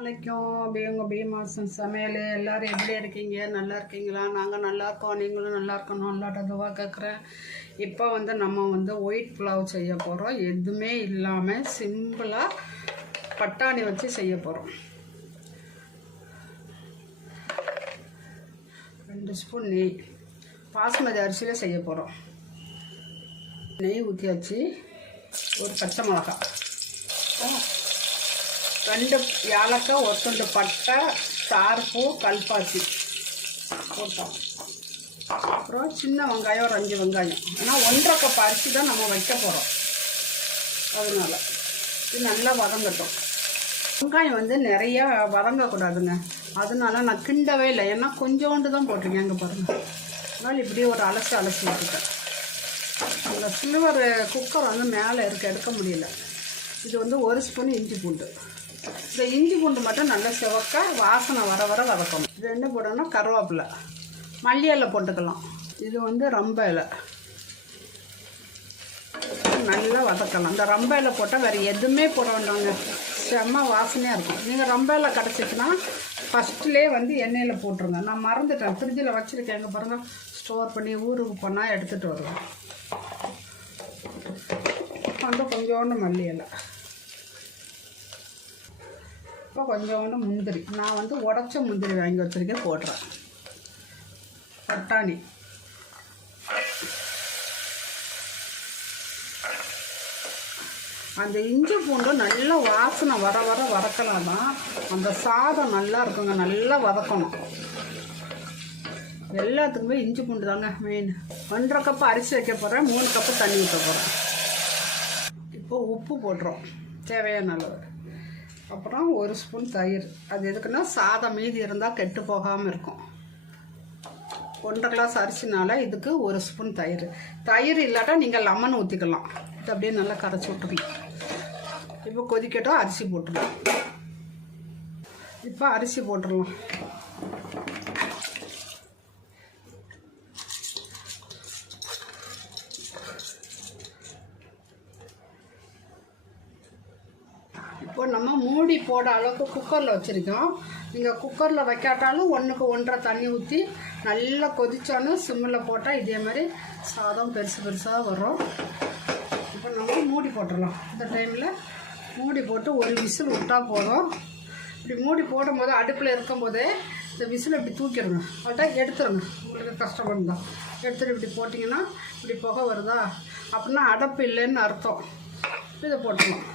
வணக்கம். பிஎங்க பீமாசன் சமையல் எல்லோரும் எப்படி இருக்கீங்க? நல்லா இருக்கீங்களா? நாங்கள் நல்லா இருக்கோம். நீங்களும் நல்லா இருக்கணும். நல்லாட்டதுவாக கேட்குறேன் இப்போ வந்து நம்ம வந்து ஒயிட் புலாவ் செய்ய போகிறோம் எதுவுமே இல்லாமல் சிம்பிளாக பட்டாணி வச்சு செய்ய போகிறோம் ரெண்டு ஸ்பூன் நெய். பாஸ்மதி அரிசியில் செய்ய போகிறோம் நெய் ஊற்றியாச்சு ஒரு பச்சை மிளகா ரெண்டு ஏலக்காய் ஒரு துண்டு பட்டை சார்பூ கல்பாசி. போட்டோம். அப்புறம் சின்ன வெங்காயம் ஒரு அஞ்சு வெங்காயம். ஏன்னா ஒன்றரை கப் அரிசி தான் நம்ம வைக்க போகிறோம் அதனால். இது நல்லா வதங்கட்டும். வெங்காயம் வந்து நிறையா வதங்கக்கூடாதுங்க. அதனால நான் கிண்டவே இல்லை. ஏன்னா கொஞ்சோண்டு தான் போட்டிருக்கேன் அங்கே பாருங்கள் அதனால் இப்படியே ஒரு அலசி அலசி விட்டுட்டேன். அந்த சில்வர் குக்கர் வந்து மேலே இருக்க எடுக்க முடியல. இது வந்து ஒரு ஸ்பூன் இஞ்சி பூண்டு. இந்த இஞ்சி பூண்டு மட்டும் நல்லா சிவக்க வாசனை வர வர வதக்கணும். இது என்ன போடணும்னா கருவேப்பிலை. மல்லி இலை போட்டுக்கலாம். இது வந்து ரம்ப இலை. நல்லா வதக்கலாம். இந்த ரம்ப இலை போட்டால் வேறு எதுவுமே போட வேண்டாங்க. செம்ம வாசனையாக இருக்கும். நீங்கள் ரம்ப இலை கிடச்சிச்சின்னா ஃபஸ்ட்லேயே வந்து எண்ணெயில் போட்டுருங்க. நான் மறந்துட்டேன். ஃப்ரிட்ஜில் வச்சுருக்கேன் எங்கே பாருங்கள் ஸ்டோர் பண்ணி ஊருக்கு போனால் எடுத்துகிட்டு வருவேன். வந்து கொஞ்சோண்டு மல்லி இலை. இப்போ கொஞ்சோண்டு முந்திரி. நான் வந்து உடச்ச முந்திரி வாங்கி வச்சுருக்கேன் போடுறேன். பட்டாணி. அந்த இஞ்சி பூண்டு நல்லா வாசனை வர வர வதக்கலாம் தான் அந்த சாதம் நல்லா இருக்குங்க நல்லா வதக்கணும். எல்லாத்துக்குமே இஞ்சி பூண்டு தாங்க மெயின் ஒன்றரை கப்பு அரிசி வைக்க போகிறேன் மூணு கப்பு தண்ணி ஊற்ற போகிறேன் இப்போ உப்பு போட்டுறோம் தேவையான அளவு. அப்புறம் ஒரு ஸ்பூன் தயிர். அது எதுக்குன்னா சாதம் மீதி இருந்தால் கெட்டு போகாமல் இருக்கும். ஒன்றரை கிளாஸ் அரிசினால இதுக்கு ஒரு ஸ்பூன் தயிர். தயிர் இல்லாட்டா நீங்கள் லெமன் ஊற்றிக்கலாம் இது அப்படியே நல்லா கரைச்சி விட்டுக்கலாம் இப்போ கொதிக்கட்டும் அரிசி போட்டுடலாம் இப்போ அரிசி போட்டுடலாம். இப்போ நம்ம மூடி போட அளவுக்கு குக்கரில் வச்சுருக்கோம். நீங்கள் குக்கரில் வைக்காட்டாலும் ஒன்றுக்கு ஒன்றரை தண்ணி ஊற்றி நல்லா கொதித்தோன்னு சிம்மில் போட்டால் இதே மாதிரி சாதம் பெருசு பெருசாக வரும். இப்போ நம்ம மூடி போட்டுடலாம் இந்த டைமில் மூடி போட்டு ஒரு விசில் விட்டால் போதும். இப்படி மூடி போடும்போது அடுப்பில் இருக்கும்போதே இந்த விசில் இப்படி தூக்கிடுங்க அல்ட்டா எடுத்துருங்க உங்களுக்கு கஷ்டப்படும் தான். எடுத்துட்டு இப்படி போட்டிங்கன்னா இப்படி புகை வருதா? அப்படின்னா அடப்பு இல்லைன்னு அர்த்தம். இதை போட்டுடலாம்